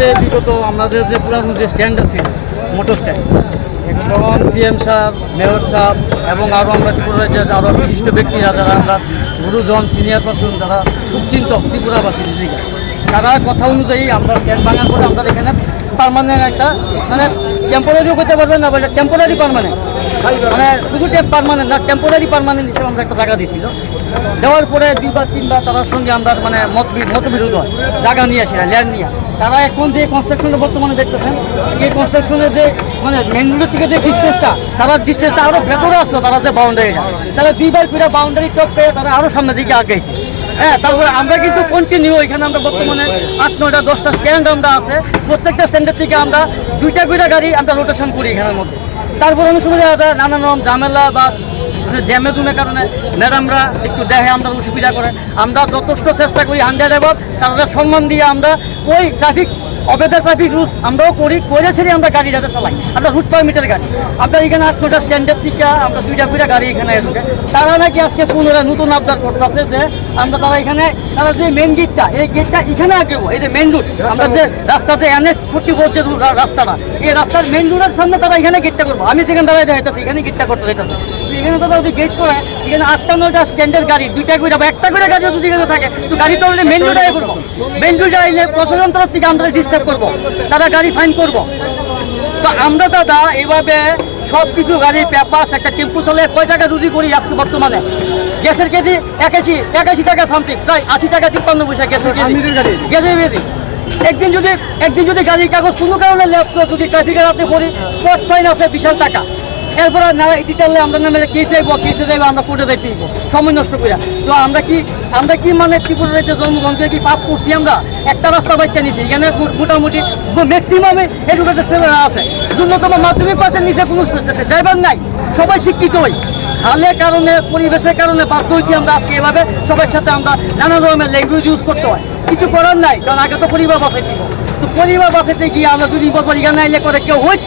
যে বিগত আমাদের যে পুরানো যে স্ট্যান্ডটা ছিল মোটর স্ট্যান্ড, যখন সিএম সাহেব, মেয়র সাহেব এবং আরও আমরা ত্রিপুরা রাজ্যের আরও বিশিষ্ট ব্যক্তিরা যারা আমরা গুরুজন সিনিয়র পার্সন যারা শুভচিন্তক ত্রিপুরাবাসী দিদিকা, তারা কথা অনুযায়ী আমরা স্ট্যান্ড ভাঙার পরে আমরা এখানে পারমানেন্ট একটা মানে টেম্পোরারিও করতে পারবেন না, টেম্পোরারি পারমানেন্ট মানে শুধু পারমানেন্ট না, টেম্পোরারি পারমানেন্ট হিসেবে আমরা একটা জায়গা দিয়েছিল। দেওয়ার পরে 2 বা 3বার তার সঙ্গে আমরা মানে মতবিরোধ হয় জায়গা নিয়ে আসে ল্যান্ড নিয়ে। তারা এখন যে কনস্ট্রাকশনটা বর্তমানে দেখতেছেন, এই কনস্ট্রাকশনের যে মানে মেন রোড থেকে যে ডিস্টেন্সটা, তারা ডিস্টেন্সটা আরও ভেতরে আসলো, তারা যে বাউন্ডারিটা, তারা 2বার করে বাউন্ডারি টপ পেয়ে তারা আরও সামনের দিকে আগাইছে। হ্যাঁ, তারপরে আমরা কিন্তু কন্টিনিউ এখানে আমরা বর্তমানে 8, 9টা 10টা স্ট্যান্ড আমরা আছে, প্রত্যেকটা স্ট্যান্ডের থেকে আমরা 2টা করে গাড়ি আমরা রোটেশন করি এখানের মধ্যে। তারপর অনেক সময় দেখা যায় নানান রকম ঝামেলা বা জ্যামে জুমের কারণে ম্যাডামরা একটু দেখে আমরা অসুবিধা করে, আমরা যথেষ্ট চেষ্টা করি 100 এবার তাদের সম্মান দিয়ে আমরা ওই অবৈধ ট্রাফিক রুলস আমরাও করে ছেড়ে আমরা গাড়ি যাতে চালাই, আমরা রুট পারমিটের গাড়ি। আপনার এখানে 8, 9টা স্ট্যান্ডের থেকে আমরা 2টা করে গাড়ি এখানে ঢুকে। তারা নাকি আজকে পুনরায় নতুন আবদার করতেছে যে আমরা তারা যে মেন গেটটা, এই গেটটা এখানে আঁকবো, এই যে মেন রুট আমরা যে রাস্তাতে NH 44 যে রাস্তাটা, এই রাস্তার মেন রুটের সামনে তারা এখানে গেটটা করবো। আমি যেখানে দাঁড়াই দেখাইতেছি এখানে গেটটা করতে চাইতেছে। এখানে তারা যদি গেট করে এখানে 8টা 9টা স্ট্যান্ডের গাড়ি 2টা করে বা 1টা করে গাড়িও যদি এখানে থাকে, তো গাড়ি তো অলরেডি মেন রুটে করবো। মেন রুটে আইলে প্রশাসন তরফ থেকে আমরা ডিস্টার্ব করবো, তারা গাড়ি ফাইন করবো। তো আমরা দাদা এইভাবে সব কিছু গাড়ি পেপার একটা টেম্পু চলে কয় টাকা রুজি করি আজকে বর্তমানে? গ্যাসের কেজি 81 টাকা সামথিং, প্রায় 80 টাকা 53 পয়সা গ্যাসের কেজি। একদিন যদি গাড়ির কাগজ কোনো কারণে ল্যাপস, যদি ট্রাফিকের হাতে পড়ি, স্পট ফাইন আছে বিশাল টাকা। এরপরে না দিতে আমরা নামে কেসে যাইব, আমরা কোর্টে যাইতে দিব সময় নষ্ট করে। তো আমরা কি মানে ত্রিপুরা রাজ্যে জন্মগ্রহণ করে কি পাপ করছি? আমরা একটা রাস্তা বাচ্চা নিছি, এখানে মোটামুটি ম্যাক্সিমামে এডুকেটেড ছেলেরা আছে, ন্যূনতম মাধ্যমিক পাশের নিচে কোনো ড্রাইভার নাই, সবাই শিক্ষিত হই। হালের কারণে পরিবেশের কারণে বাধ্য হয়েছি আমরা আজকে এভাবে সবার সাথে আমরা নানা রকমের ল্যাঙ্গুয়েজ ইউজ করতে হয়। কিছু করার নাই, কারণ আগে তো পরিবার বাঁচাই দিব। তো পরিবার বাঁচাতে গিয়ে আমরা যদি পরিবার নাইলে করে কেউ হই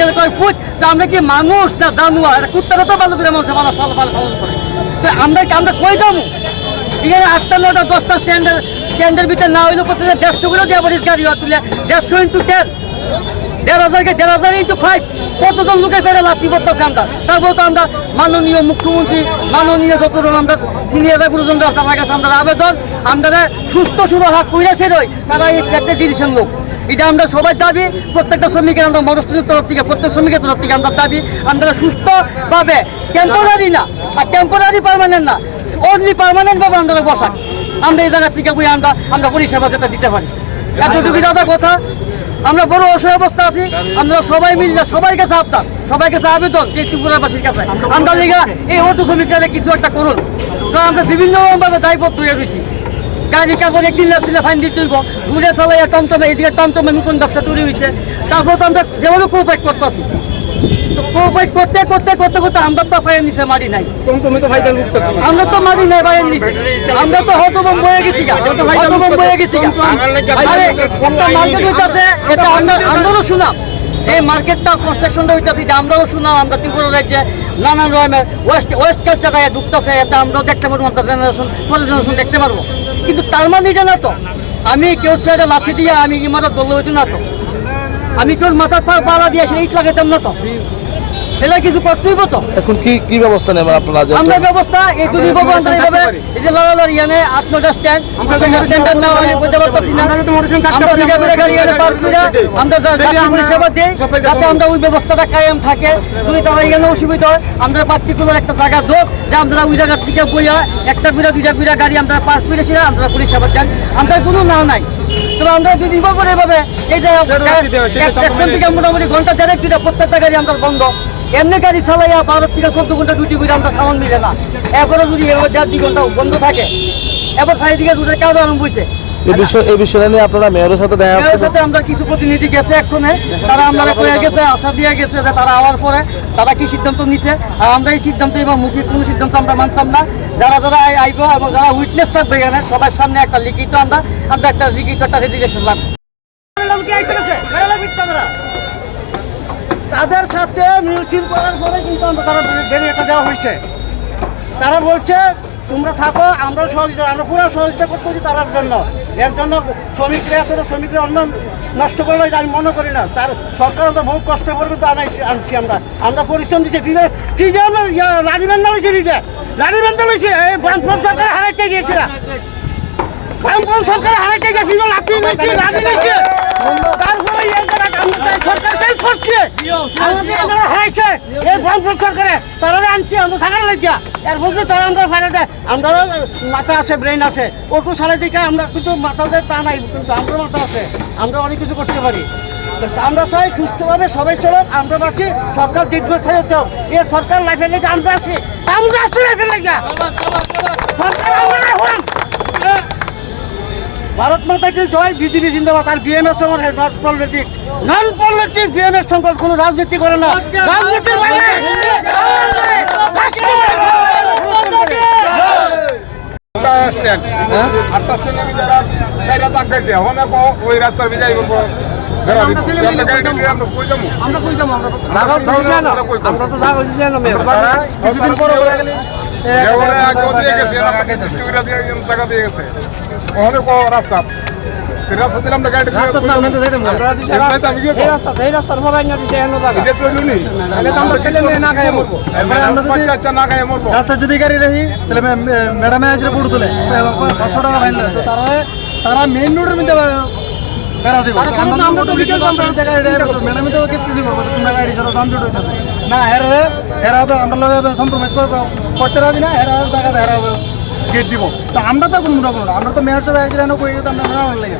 গেলে কয় ফুট, তো আমরা কি মানুষ না জানুয়ার? কুত্তারা তো ভালো করে মানুষের পালন করে। তো আমরা কই যাবো? এখানে 8টা 9টা 10টা স্ট্যান্ডের ভিতরে না হইলেও প্রত্যেকে 150 করে দেওয়া পারিস গাড়ি তুলে 150 × 10, 1,500 × 5, কতজন লোকে ফেরে লাভি করতেছে আমরা। তারপর তো আমরা মাননীয় মুখ্যমন্ত্রী, মাননীয় যতজন আমরা সিনিয়র গুরুজন তার কাছে আমরা আবেদন, আমরা সুস্থ সুরাহা কইরা রই, তারা এই ফ্যাক্টরি ডিভিশন লোক। এটা আমরা সবাই দাবি, প্রত্যেকটা শ্রমিকের আমরা মনস্থানের তরফ থেকে, প্রত্যেক শ্রমিকের তরফ থেকে আমরা দাবি, আমরা সুস্থভাবে টেম্পোরারি না আর টেম্পোরারি পারমানেন্ট না, অনলি পারমানেন্টভাবে আমরা বসাক, আমরা এই জায়গার থেকে বই আমরা পরিষেবা যেটা দিতে পারি। এতটুকু দাদা কথা। আমরা বড় অসহায় অবস্থা আছি, আমরা সবাই মিলে সবাই কাছে আবেদন ত্রিপুরাবাসীর কাছে, আমরা এই অটো শ্রমিকরা কিছু একটা করুন। তো আমরা বিভিন্নভাবে দায়বদ্ধ হয়ে রয়েছি। গাড়ি কাগজ একদিন ছিল ফাইন দিতে হইব, ঘুরে চালাইয়া টমটমে, এদিকে টমটমে নতুন ব্যবসা তৈরি হয়েছে। তারপর তো আমরা যেভাবে কোঅপারেট করতেছি, তো কোঅপারেট করতে আমরা তো ফাইন নিচে মারি নাই, আমরা তো মারি নাই ফাইন নিচে, আমরা তো হতবম বয়ে গেছি, মার্কেট হইতেছে, এটা আমরাও শুনাম যে মার্কেটটা কনস্ট্রাকশনটা হইতেছে, এটা আমরাও শুনাম। আমরা ত্রিপুরা রাজ্যে নানান রকমের ওয়েস্ট কালচার ঢুকতেছে, এটা আমরাও দেখতে পারবো, আমরা জেনারেশন দেখতে পারবো। কিন্তু তার মানে এটা না তো আমি কেউ লাঠি দিয়ে আমি ইমারত বললে হইতো না তো, আমি কেউ মাথার পাড়া দিয়ে আসলে ইট লাগাইতাম না তো, এটা কিছু করতেই তো। এখন কি ব্যবস্থা নেবেন আপনারা? আমরা ব্যবস্থা এই দুই এই যে লড়ালড়ি এনে 8, 9টা স্ট্যান্ড স্ট্যান্ডার না হলে বলতে পারতেছি না, আমরা পরিষেবা দিই যাতে আমরা ওই ব্যবস্থাটা কায়েম থাকে। যদি তারা এখানে অসুবিধা হয়, আমরা পার্টিকুলার একটা জায়গা দোক যে আমরা ওই জায়গার থেকে বইয়া 1টা 2টা গাড়ি আমরা পার্ক করেছিলাম, আমরা পরিষেবা দেন, আমরা কোনো না নাই। তবে আমরা যদি করে এভাবে এই যে এখন থেকে মোটামুটি ঘন্টা 1.5-2টা প্রত্যেকটা গাড়ি আমরা বন্ধ, এমনি গাড়ি চালাইয়া 12 থেকে 14 ঘন্টা ডিউটি করে আমরা খাওয়ান মিলে না। এরপরে যদি 1.5-2 ঘন্টা বন্ধ থাকে, এবার চারিদিকে রুটের কাজ আরম্ভ হয়েছে। এই বিষয়টা নিয়ে আপনারা মেয়রের সাথে আমরা কিছু প্রতিনিধি গেছে, এক্ষণে তারা আমরা কয়ে গেছে, আশা দিয়ে গেছে যে তারা আওয়ার পরে তারা কি সিদ্ধান্ত নিচ্ছে। আর আমরা এই সিদ্ধান্ত এবং মুখিক কোনো সিদ্ধান্ত আমরা মানতাম না। যারা আইব এবং যারা উইটনেস থাকবে এখানে সবার সামনে একটা লিখিত আমরা একটা রেজিস্ট্রেশন লাগবে। তাদের সাথে মিউচিল করার পরে কিন্তু তারা ব্যারিকেডটা দেওয়া হয়েছে। তারা বলছে তোমরা থাকো, আমরা সহযোগিতা, আমরা পুরো সহযোগিতা করতেছি তার জন্য। এর জন্য শ্রমিকরা এতটা শ্রমিকরা অন্য নষ্ট করলে আমি মনে করি না। তার সরকার তো বহু কষ্ট করবে, তো আনছি আমরা পরিশ্রম দিচ্ছি। ফ্রিজে আমরা লাড়ি বান্ধা হয়েছে, লাড়ি বান্ধা হয়েছে। এই বামফ্রন্ট সরকার হারাইতে গিয়েছিল, বামফ্রন্ট সরকার হারাইতে গিয়ে ফ্রিজে লাঠি নিয়েছে, লাঠি নিয়েছে। তারপরে এই জায়গাটা সরকার চেঞ্জ করছে, আমাদের যারা হারাইছে এই বামফ্রন্ট সরকারে তারা আনছে আমরা থাকার লাগিয়া। এর মধ্যে তারা আমরা ফাইলে দেয়, আমরাও মাথা আছে, ব্রেন আছে, ওটু সালে দিকে আমরা কিন্তু মাথাতে তা নাই, কিন্তু আমরা মাথা আছে, আমরা অনেক কিছু করতে পারি। আমরা চাই সুস্থভাবে সবাই চলুক, আমরা বাঁচি, সরকার দীর্ঘস্থায়ী হোক। এই সরকার লাইফের লেগে আমরা আছি লাইফের লেগে সরকার আমরা না হন। ভারত মাতা কি জয়, বিজেপি জিন্দাবাদ। আর BMS not politics, non politics. BMS সংকট কোনো রাজনীতি করে না, রাজনীতি করে ওই রাস্তার বিজয় কিছুদিন পরে রাস্তা রাস্তা দিলাম না গাড়ি রাস্তা যদি গাড়ি রাখি তাহলে ম্যাডামে আসলে পুরো তোলে 500 টাকা ফাইন। তারা মেইন রোডের মধ্যে বেড়া দিব, আমরা তো বিকেল ম্যাডামে তো কিছু তোমরা গাড়ি ছাড়া যানজট হইতেছে না। এরা আমরা লগে কম্প্রোমাইজ করতে রাজি না, এরা জায়গা গেট দিব। তো আমরা তো কোনো আমরা তো মেয়র সাহেব আমরা লাগে